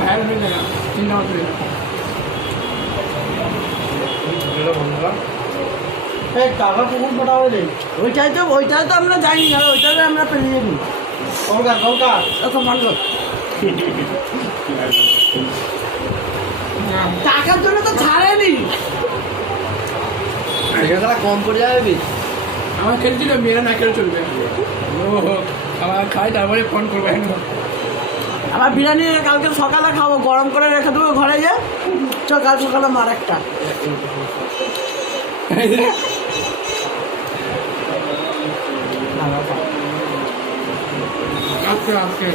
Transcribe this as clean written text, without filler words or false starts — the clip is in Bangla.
ভাইরাল হয়ে যায় চিন্তা করতে টাকা পুকুর ফোটা হয়ে নেই ওইটাই তো আমরা যাইনি আর ওইটাই আমরা পেরিয়ে নিই কলকাতা এত ভালো টাকার জন্য তো ছাড়েনি কম করে যাবে আমার খেলছিল মেয়েরা না খেলে চলবে ও আমার খাই তারপরে ফোন করবে আমার বিরিয়ানি কালকে সকালে খাবো গরম করে রেখে দেবো ঘরে যে কাল সকালে মার একটা আজকে